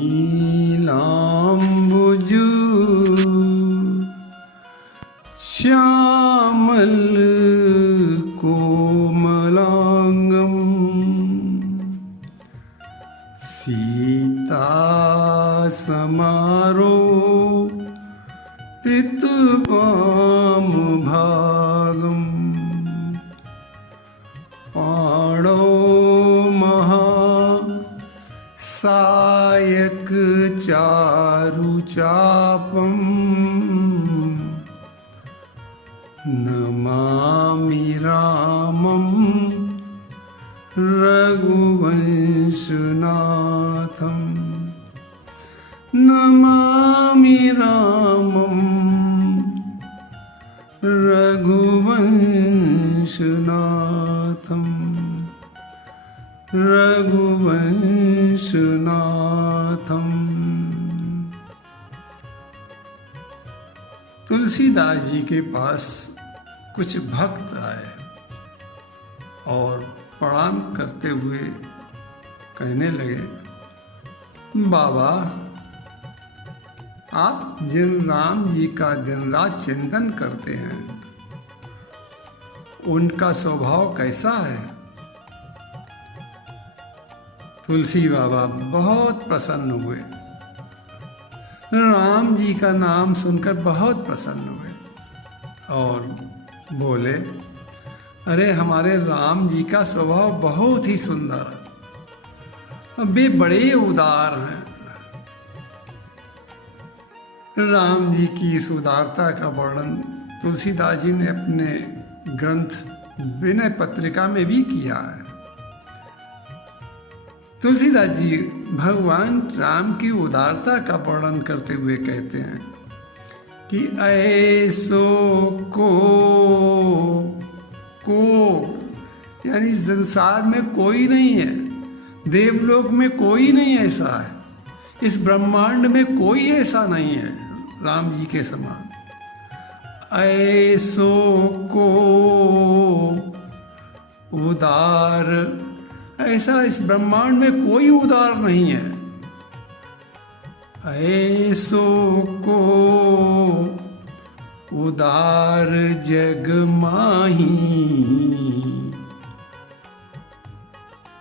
नीलाम्बुजु श्यामल कोमलांगम सीता समारो पितुपाम भागम पाणो महा सायक चारुचापम नमामि रामं रघुवंशनाथं नमामि रामं रघुवंशनाथं रघुवंशनाथम। तुलसीदास जी के पास कुछ भक्त आए और प्रणाम करते हुए कहने लगे, बाबा आप जिन राम जी का दिन रात चिंतन करते हैं उनका स्वभाव कैसा है? तुलसी बाबा बहुत प्रसन्न हुए, राम जी का नाम सुनकर बहुत प्रसन्न हुए और बोले, अरे हमारे राम जी का स्वभाव बहुत ही सुंदर है, वे बड़े उदार हैं। राम जी की इस उदारता का वर्णन तुलसीदास जी ने अपने ग्रंथ विनय पत्रिका में भी किया है। तुलसीदास जी भगवान राम की उदारता का वर्णन करते हुए कहते हैं कि ऐसो को यानी संसार में कोई नहीं है, देवलोक में कोई नहीं ऐसा है, इस ब्रह्मांड में कोई ऐसा नहीं है राम जी के समान। ऐसो को उदार, ऐसा इस ब्रह्मांड में कोई उदार नहीं है। ऐसो को उदार जग माही,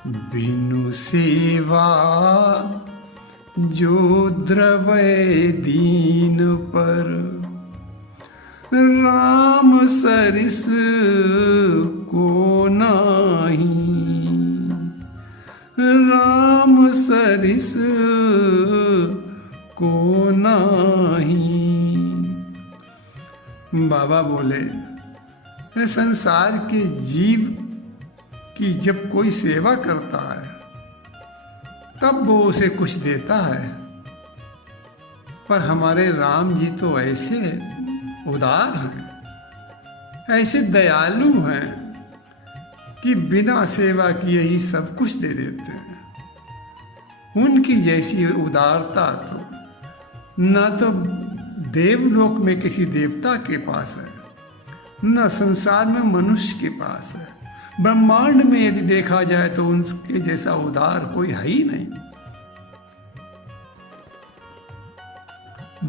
बिनु सेवा जो द्रवै दीन पर, राम सरिस को नाही, राम सरिस को नाही। बाबा बोले, संसार के जीव की जब कोई सेवा करता है तब वो उसे कुछ देता है, पर हमारे राम जी तो ऐसे उदार हैं, ऐसे दयालु हैं कि बिना सेवा किए ही सब कुछ दे देते हैं। उनकी जैसी उदारता तो न तो देवलोक में किसी देवता के पास है, न संसार में मनुष्य के पास है। ब्रह्मांड में यदि देखा जाए तो उनके जैसा उदार कोई है ही नहीं।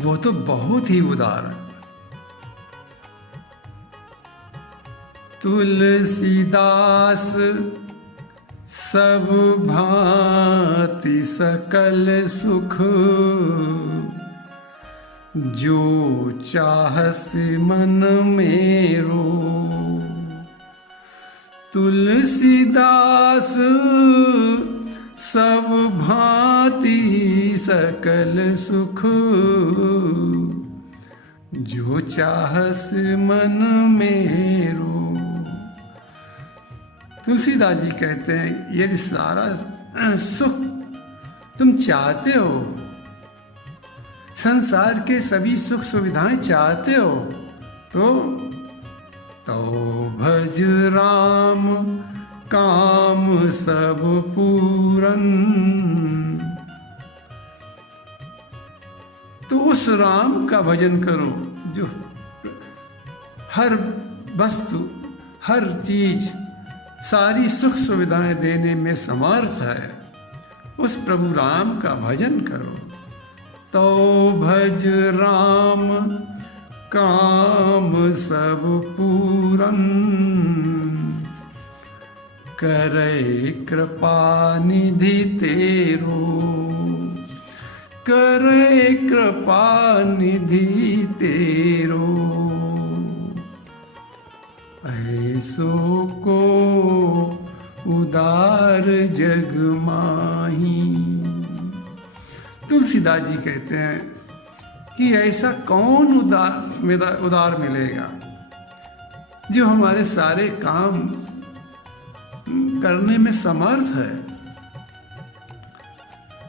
वो तो बहुत ही उदार है। तुलसीदास सब भांति सकल सुख, जो चाहस मन मेरो। तुलसीदास सब भांति सकल सुख, जो चाहस मन मेरो। तुलसीदास जी कहते हैं, यदि सारा सुख तुम चाहते हो, संसार के सभी सुख सुविधाएं चाहते हो, तो भज राम काम सब पूरन। तो उस राम का भजन करो जो हर वस्तु, हर चीज, सारी सुख सुविधाएं देने में समर्थ है। उस प्रभु राम का भजन करो। तो भज राम काम सब पूरन, करे कृपा निधि तेरो, करे कृपा निधि तेरो। ऐसो को उदार जग माही। तुलसीदास जी कहते हैं कि ऐसा कौन उदार मिलेगा जो हमारे सारे काम करने में समर्थ है।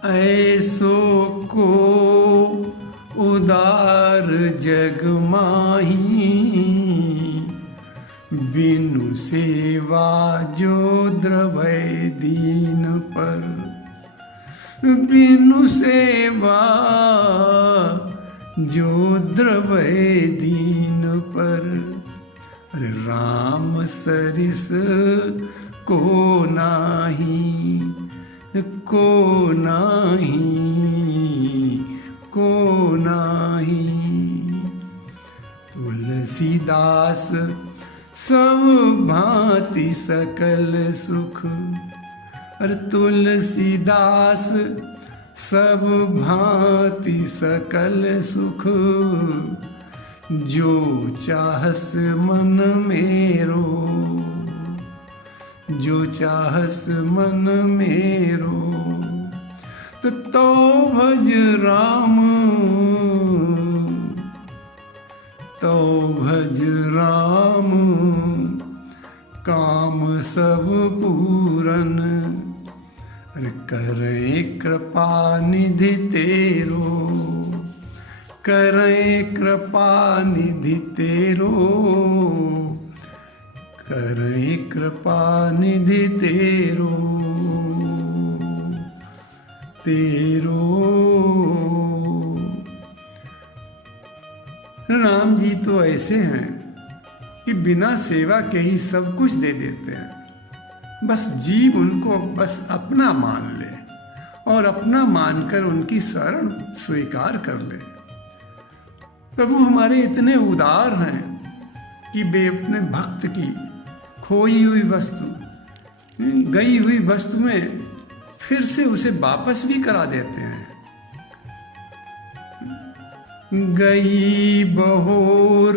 ऐसो को उदार जग माही, बिनु सेवा जो द्रवै दीन पर, बिनु सेवा जो द्रवै दीन पर। अरे राम सरिस को नाही, को नाही, को नाही। तुलसीदास सब भांति सकल सुख, अरे तुलसीदास सब भांति सकल सुख, जो चाहस मन मेरो, जो चाहस मन मेरो। तो भज राम, तो भज राम काम सब पूरन, अरे करे कृपा निधि तेरो, करे कृपा निधि तेरो, करे कृपा निधि तेरो, तेरो। राम जी तो ऐसे हैं कि बिना सेवा के ही सब कुछ दे देते हैं। बस जीव उनको बस अपना मान ले और अपना मानकर उनकी शरण स्वीकार कर ले। प्रभु हमारे इतने उदार हैं कि वे अपने भक्त की खोई हुई वस्तु, गई हुई वस्तु में फिर से उसे वापस भी करा देते हैं। गई बहोर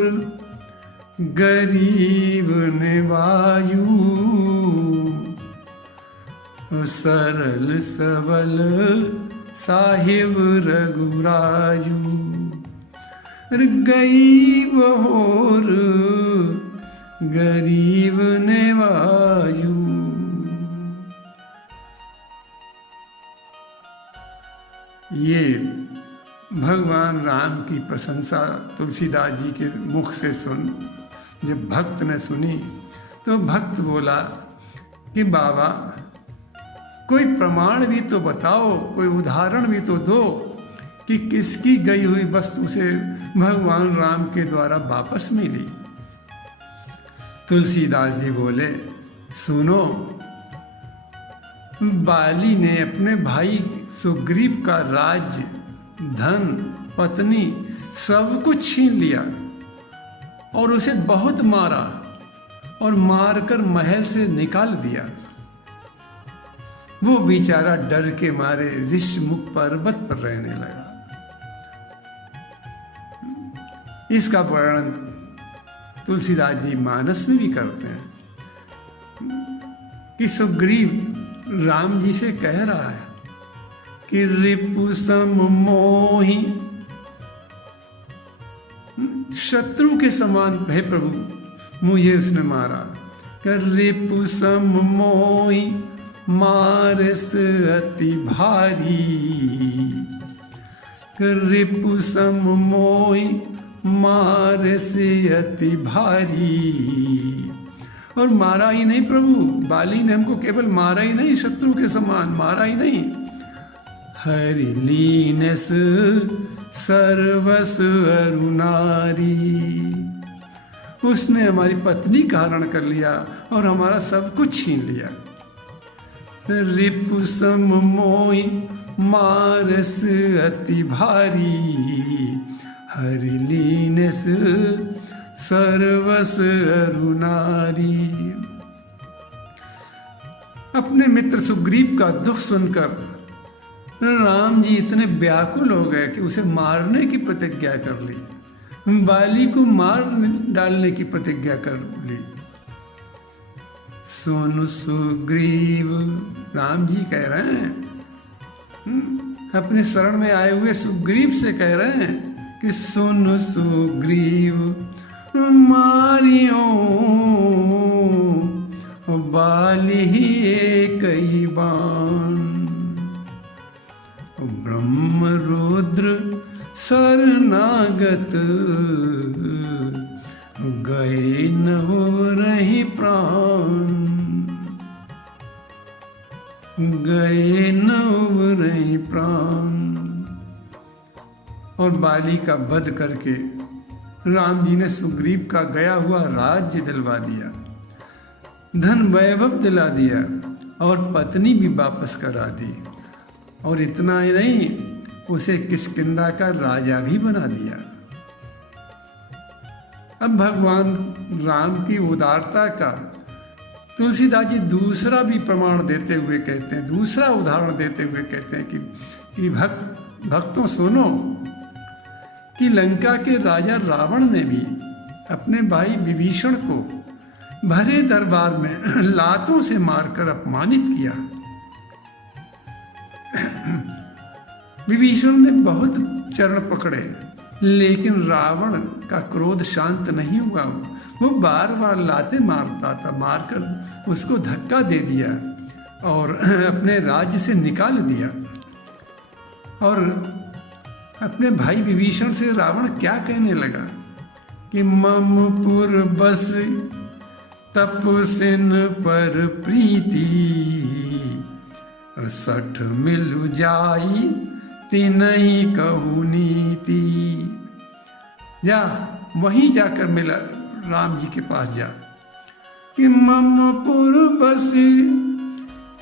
गरीब निवायु, सरल सबल साहिब रघुरायु। गई बहोर गरीब निवायु। ये भगवान राम की प्रशंसा तुलसीदास जी के मुख से जब भक्त ने सुनी तो भक्त बोला कि बाबा कोई प्रमाण भी तो बताओ, कोई उदाहरण भी तो दो कि किसकी गई हुई वस्तु से भगवान राम के द्वारा वापस मिली। तुलसीदास जी बोले, सुनो, बाली ने अपने भाई सुग्रीव का राज्य, धन, पत्नी सब कुछ छीन लिया और उसे बहुत मारा और मारकर महल से निकाल दिया। वो बेचारा डर के मारे ऋषमुख पर्वत पर रहने लगा। इसका वर्णन तुलसीदास जी मानस में भी करते हैं कि सुग्रीव राम जी से कह रहा है कि रिपु सम मोहि, शत्रु के समान है प्रभु मुझे उसने मारा। कर रिपु सम मोहि मारस अति भारी, कर रिपु सम मोहि मारस अति भारी। और मारा ही नहीं प्रभु, बाली ने हमको केवल मारा ही नहीं, शत्रु के समान मारा ही नहीं, हरि लीनस सर्वस अरुनारी, उसने हमारी पत्नी का हरण कर लिया और हमारा सब कुछ छीन लिया। रिपु सम मोहि मारस अति भारी, हरि लीनस सर्वस अरुनारी। अपने मित्र सुग्रीव का दुख सुनकर राम जी इतने व्याकुल हो गए कि उसे मारने की प्रतिज्ञा कर ली, बाली को मार डालने की प्रतिज्ञा कर ली। सुन सुग्रीव, राम जी कह रहे हैं, अपने शरण में आए हुए सुग्रीव से कह रहे हैं कि सुन सुग्रीव मारियो बाली कई बाण, ब्रह्म रुद्र शरणागत गए नवरहि प्राण, गए नवरहि प्राण। और बाली का वध करके राम जी ने सुग्रीव का गया हुआ राज्य दिलवा दिया, धन वैभव दिला दिया और पत्नी भी वापस करा दी। और इतना ही नहीं, उसे किष्किंधा का राजा भी बना दिया। अब भगवान राम की उदारता का तुलसीदास जी दूसरा भी प्रमाण देते हुए कहते हैं, दूसरा उदाहरण देते हुए कहते हैं कि भक्तों सुनो कि लंका के राजा रावण ने भी अपने भाई विभीषण को भरे दरबार में लातों से मारकर अपमानित किया। विभीषण ने बहुत चरण पकड़े, लेकिन रावण का क्रोध शांत नहीं हुआ। वो बार बार लाते मारता था, मारकर उसको धक्का दे दिया और अपने राज्य से निकाल दिया। और अपने भाई विभीषण से रावण क्या कहने लगा कि ममपुर बस तपसिन पर प्रीति, सठ मिलु जाई तिनहि कहु नीति। जा, वहीं जाकर मिला, राम जी के पास जा कि ममपुर बस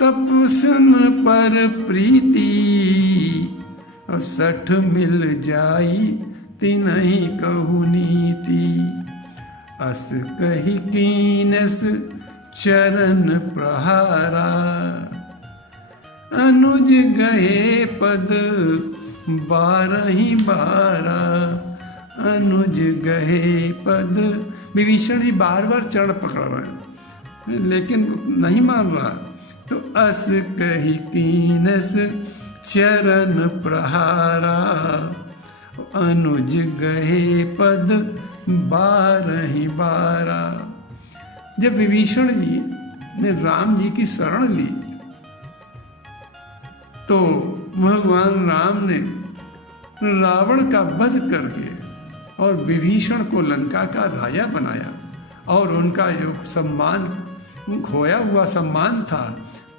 तपसिन पर प्रीति, सठ मिल जाई तिनहि कहु नीति। अस कहि कीनस चरण प्रहारा, अनुज गहे पद बारहि बारा, अनुज गहे पद। विभीषण जी बार बार चरण पकड़ रहे हैं लेकिन नहीं मान रहा। तो अस कहि कीनस चरण प्रहारा, अनुज गहे पद बारहि बारा। जब विभीषण जी ने राम जी की शरण ली तो भगवान राम ने रावण का वध करके और विभीषण को लंका का राजा बनाया और उनका जो सम्मान, खोया हुआ सम्मान था,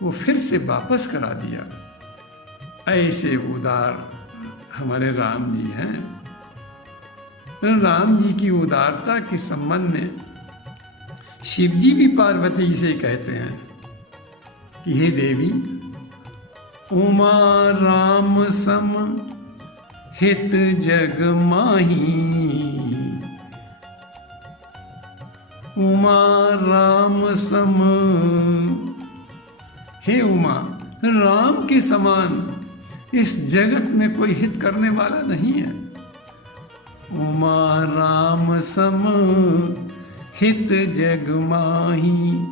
वो फिर से वापस करा दिया। ऐसे उदार हमारे राम जी हैं। राम जी की उदारता के संबंध में शिव जी भी पार्वती से कहते हैं कि हे देवी, उमा राम सम हित जग माही, उमा राम सम। हे उमा, राम के समान इस जगत में कोई हित करने वाला नहीं है। उमा राम सम हित जग माही,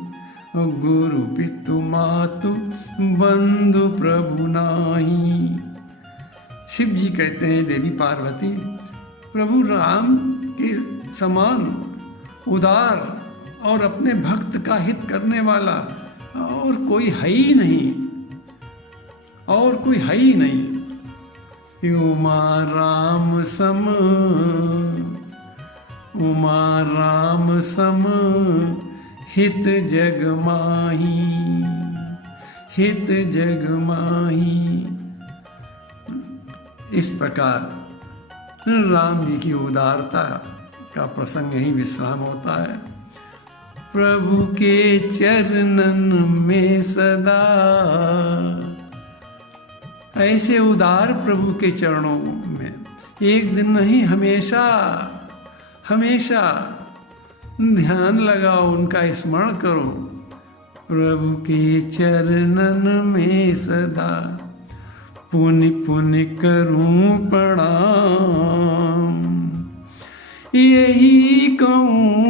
गुरु पितु मातु बंधु प्रभु नाही। शिव जी कहते हैं, देवी पार्वती, प्रभु राम के समान उदार और अपने भक्त का हित करने वाला और कोई है ही नहीं, और कोई है ही नहीं। उमा राम सम, उमा राम सम हित जग माही, हित जग माही। इस प्रकार राम जी की उदारता का प्रसंग यहीं विश्राम होता है। प्रभु के चरणन में सदा। ऐसे उदार प्रभु के चरणों में एक दिन नहीं, हमेशा हमेशा ध्यान लगाओ, उनका स्मरण करो। प्रभु के चरणन में सदा पुनि पुनि करूं प्रणाम, यही कहूँ